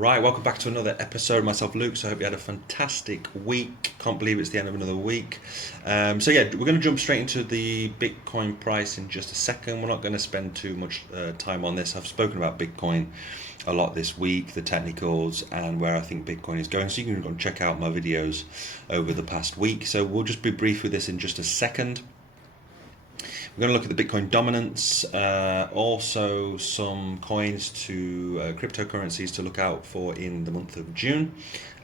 Right, welcome back to another episode. Myself, Luke. So I hope you had a fantastic week. Can't believe it's the end of another week. So yeah, we're going to jump straight into the Bitcoin price in just a second. We're not going to spend too much time on this. I've spoken about Bitcoin a lot this week, the technicals, and where I think Bitcoin is going. So you can go and check out my videos over the past week. So we'll just be brief with this in just a second. We're going to look at the Bitcoin dominance, also some coins to cryptocurrencies to look out for in the month of June,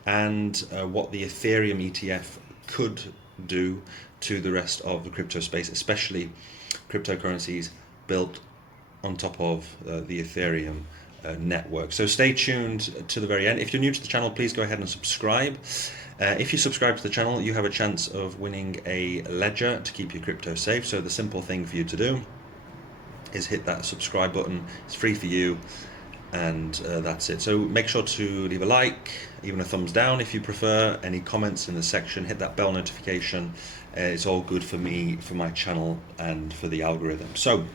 and what the Ethereum ETF could do to the rest of the crypto space, especially cryptocurrencies built on top of the Ethereum network. So stay tuned to the very end. If you're new to the channel, please go ahead and subscribe. If you subscribe to the channel, you have a chance of winning a ledger to keep your crypto safe. So the simple thing for you to do is hit that subscribe button. It's free for you, and that's it. So make sure to leave a like, even a thumbs down if you prefer. Any comments in the section, hit that bell notification. It's all good for me, for my channel, and for the algorithm. So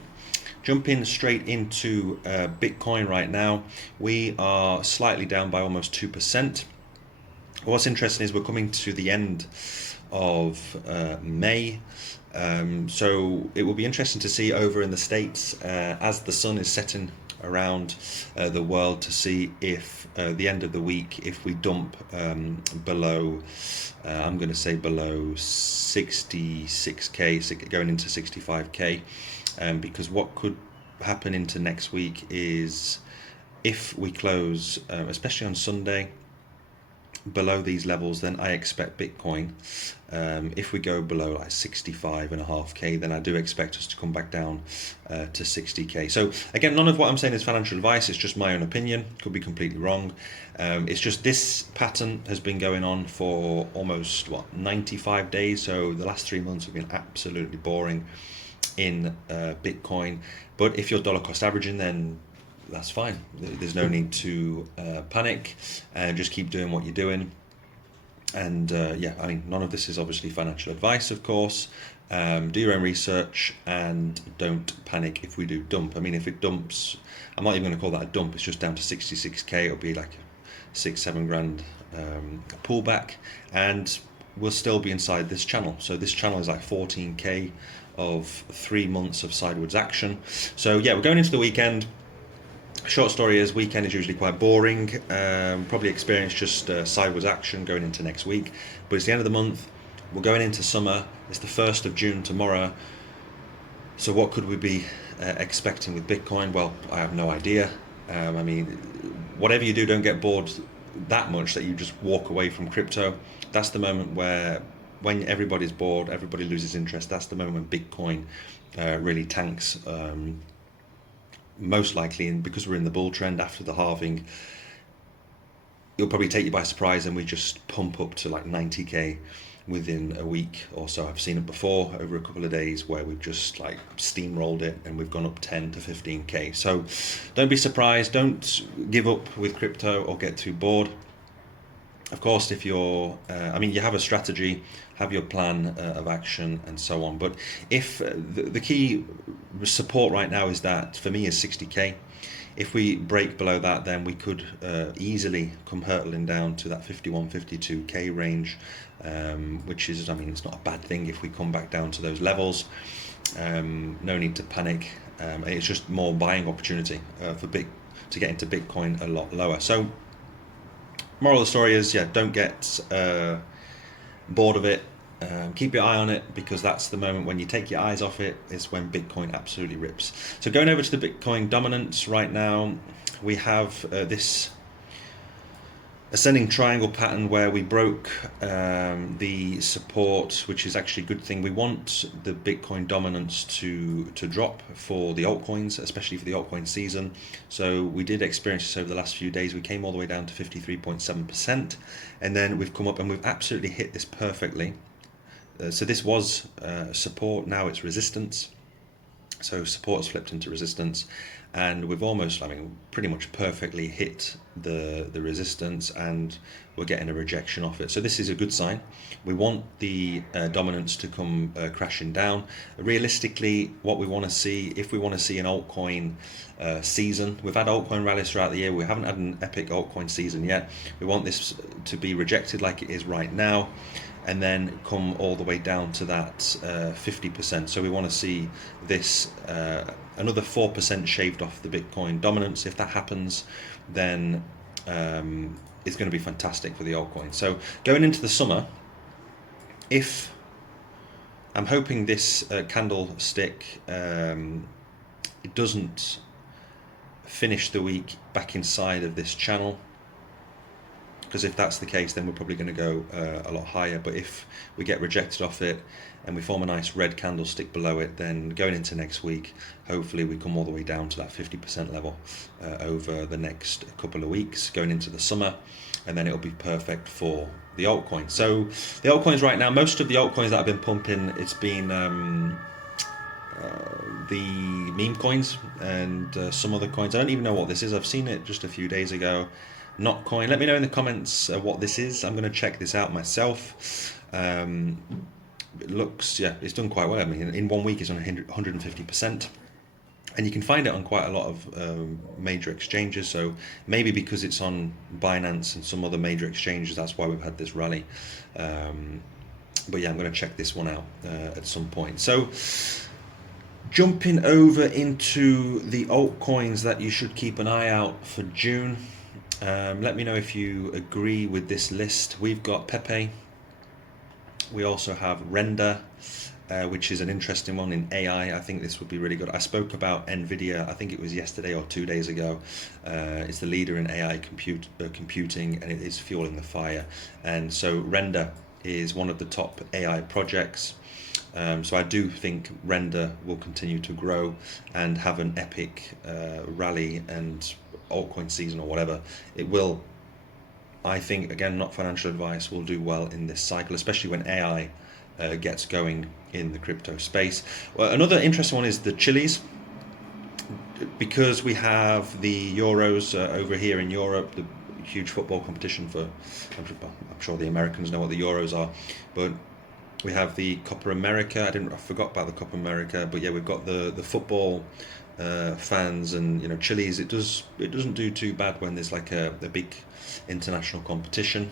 jumping straight into Bitcoin right now, we are slightly down by almost 2%. What's interesting is we're coming to the end of May, so it will be interesting to see over in the States as the sun is setting around the world, to see if the end of the week, if we dump below, I'm going to say below 66k, going into 65k, because what could happen into next week is if we close, especially on Sunday, below these levels, then I expect Bitcoin, if we go below like 65.5k, then I do expect us to come back down to 60k. So again, none of what I'm saying is financial advice, it's just my own opinion, could be completely wrong. It's just this pattern has been going on for almost 95 days, so the last 3 months have been absolutely boring in Bitcoin. But if you're dollar cost averaging, then that's fine. There's no need to panic, and just keep doing what you're doing. And yeah, I mean, none of this is obviously financial advice, of course. Do your own research and don't panic if we do dump. I mean, if it dumps, I'm not even going to call that a dump, it's just down to 66k. It'll be like a 6-7 grand pullback, and we'll still be inside this channel. So this channel is like 14k of 3 months of sideways action. So yeah, we're going into the weekend. Short story is, weekend is usually quite boring. Probably experience just sideways action going into next week, but it's the end of the month. We're going into summer. It's the 1st of June tomorrow. So what could we be expecting with Bitcoin? Well, I have no idea. I mean, whatever you do, don't get bored that much that you just walk away from crypto. That's the moment where, when everybody's bored, everybody loses interest. That's the moment when Bitcoin really tanks. Most likely, and because we're in the bull trend after the halving, it'll probably take you by surprise, and we just pump up to like 90k within a week or so. I've seen it before over a couple of days where we've just like steamrolled it and we've gone up 10 to 15k. So don't be surprised, don't give up with crypto or get too bored. Of course, if you're, I mean, you have a strategy, have your plan of action and so on. But if the key support right now is that, for me, is 60k. If we break below that, then we could easily come hurtling down to that 51, 52k range, which is, I mean, it's not a bad thing if we come back down to those levels. No need to panic. It's just more buying opportunity to get into Bitcoin a lot lower. So moral of the story is, yeah, don't get bored of it. Keep your eye on it, because that's the moment when you take your eyes off it, is when Bitcoin absolutely rips. So going over to the Bitcoin dominance right now, we have this ascending triangle pattern where we broke the support, which is actually a good thing. We want the Bitcoin dominance to drop for the altcoins, especially for the altcoin season. So we did experience this over the last few days. We came all the way down to 53.7%, and then we've come up and we've absolutely hit this perfectly. So this was support, now it's resistance. So support has flipped into resistance, and we've almost, I mean, pretty much perfectly hit the resistance, and we're getting a rejection off it. So this is a good sign. We want the dominance to come crashing down. Realistically, what we want to see, if we want to see an altcoin season, we've had altcoin rallies throughout the year, we haven't had an epic altcoin season yet. We want this to be rejected like it is right now, and then come all the way down to that 50%. So we want to see this another 4% shaved off the Bitcoin dominance. If that happens, then it's going to be fantastic for the altcoin. So going into the summer, if I'm hoping this candlestick it doesn't finish the week back inside of this channel, because if that's the case, then we're probably going to go a lot higher. But if we get rejected off it and we form a nice red candlestick below it, then going into next week, hopefully we come all the way down to that 50% level over the next couple of weeks going into the summer, and then it'll be perfect for the altcoin. So the altcoins right now, most of the altcoins that I've been pumping, it's been the meme coins and some other coins. I don't even know what this is. I've seen it just a few days ago. Not coin. Let me know in the comments what this is. I'm going to check this out myself. It looks, yeah, it's done quite well. I mean, in 1 week it's on 150%, and you can find it on quite a lot of major exchanges. So maybe because it's on Binance and some other major exchanges, that's why we've had this rally. But yeah, I'm going to check this one out at some point. So jumping over into the altcoins that you should keep an eye out for June. Let me know if you agree with this list. We've got Pepe. We also have Render, which is an interesting one in AI. I think this would be really good. I spoke about NVIDIA, I think it was yesterday or 2 days ago. It's the leader in AI computing, and it is fueling the fire. And so Render is one of the top AI projects. So I do think Render will continue to grow and have an epic rally and altcoin season or whatever. It will, I think, again, not financial advice, will do well in this cycle, especially when AI gets going in the crypto space. Well, another interesting one is the Chilis, because we have the Euros over here in Europe, the huge football competition for, I'm sure the Americans know what the Euros are, but we have the Copa America. I forgot about the Copa America, but yeah, we've got the football fans, and you know, Chilis, it doesn't do too bad when there's like a big international competition.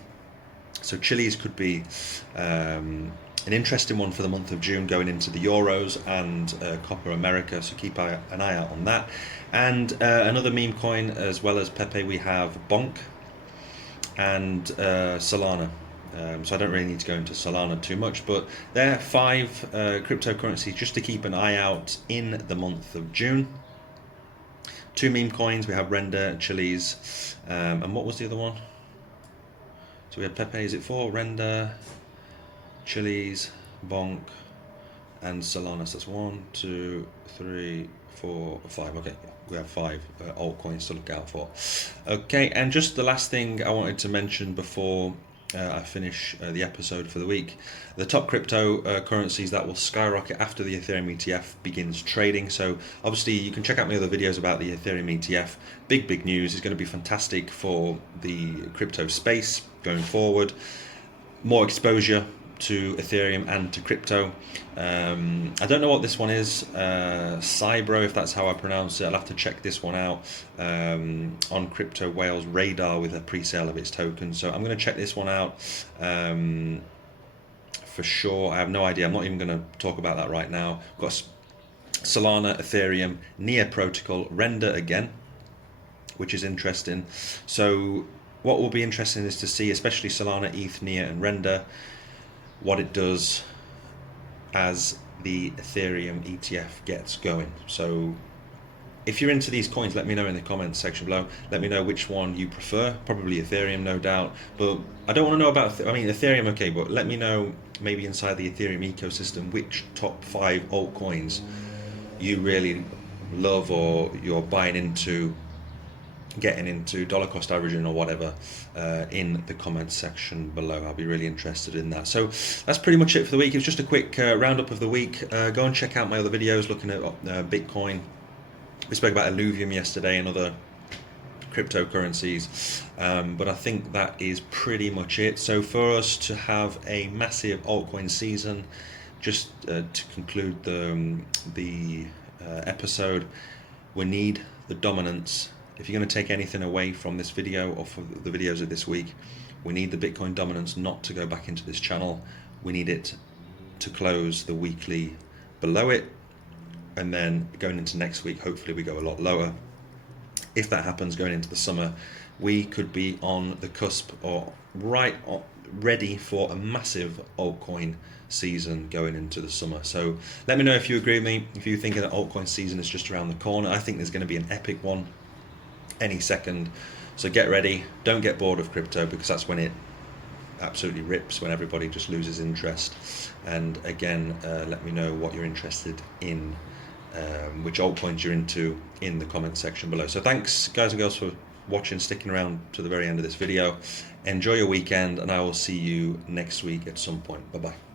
So Chilis could be an interesting one for the month of June going into the Euros and Copa America, so keep an eye out on that. And another meme coin as well as Pepe, we have Bonk and Solana. So I don't really need to go into Solana too much, but they're 5 cryptocurrencies just to keep an eye out in the month of June. 2 meme coins, we have Render, Chilis, and what was the other one? So we have Pepe, is it 4? Render, Chilis, Bonk, and Solana. So that's 1, 2, 3, 4, 5. Okay, we have 5 altcoins to look out for. Okay, and just the last thing I wanted to mention before I finish the episode for the week. The top crypto currencies that will skyrocket after the Ethereum ETF begins trading. So obviously you can check out my other videos about the Ethereum ETF. Big news. Is going to be fantastic for the crypto space going forward. More exposure to Ethereum and to crypto. I don't know what this one is, Cybro, if that's how I pronounce it. I'll have to check this one out on Crypto Whale's radar with a pre-sale of its token. So I'm going to check this one out for sure. I have no idea. I'm not even going to talk about that right now. I've got Solana, Ethereum, Near Protocol, Render again, which is interesting. So what will be interesting is to see, especially Solana, ETH, Near, and Render, what it does as the Ethereum ETF gets going. So if you're into these coins, let me know in the comments section below. Let me know which one you prefer. Probably Ethereum, no doubt, but I don't want to know about, Ethereum, okay, but let me know maybe inside the Ethereum ecosystem which top 5 altcoins you really love, or you're buying into, getting into, dollar cost averaging or whatever, in the comments section below. I'll be really interested in that. So that's pretty much it for the week. It's just a quick roundup of the week. Go and check out my other videos looking at Bitcoin, We spoke about Illuvium yesterday and other cryptocurrencies, but I think that is pretty much it. So for us to have a massive altcoin season, just to conclude the episode, we need the dominance. If you're going to take anything away from this video or from the videos of this week, we need the Bitcoin dominance not to go back into this channel. We need it to close the weekly below it, and then going into next week, hopefully we go a lot lower. If that happens going into the summer, we could be on the cusp or ready for a massive altcoin season going into the summer. So let me know if you agree with me, if you think that altcoin season is just around the corner. I think there's going to be an epic one any second. So get ready. Don't get bored of crypto, because that's when it absolutely rips, when everybody just loses interest. And again, let me know what you're interested in, which altcoins you're into, in the comment section below. So thanks guys and girls for watching, sticking around to the very end of this video. Enjoy your weekend, and I will see you next week at some point. Bye bye.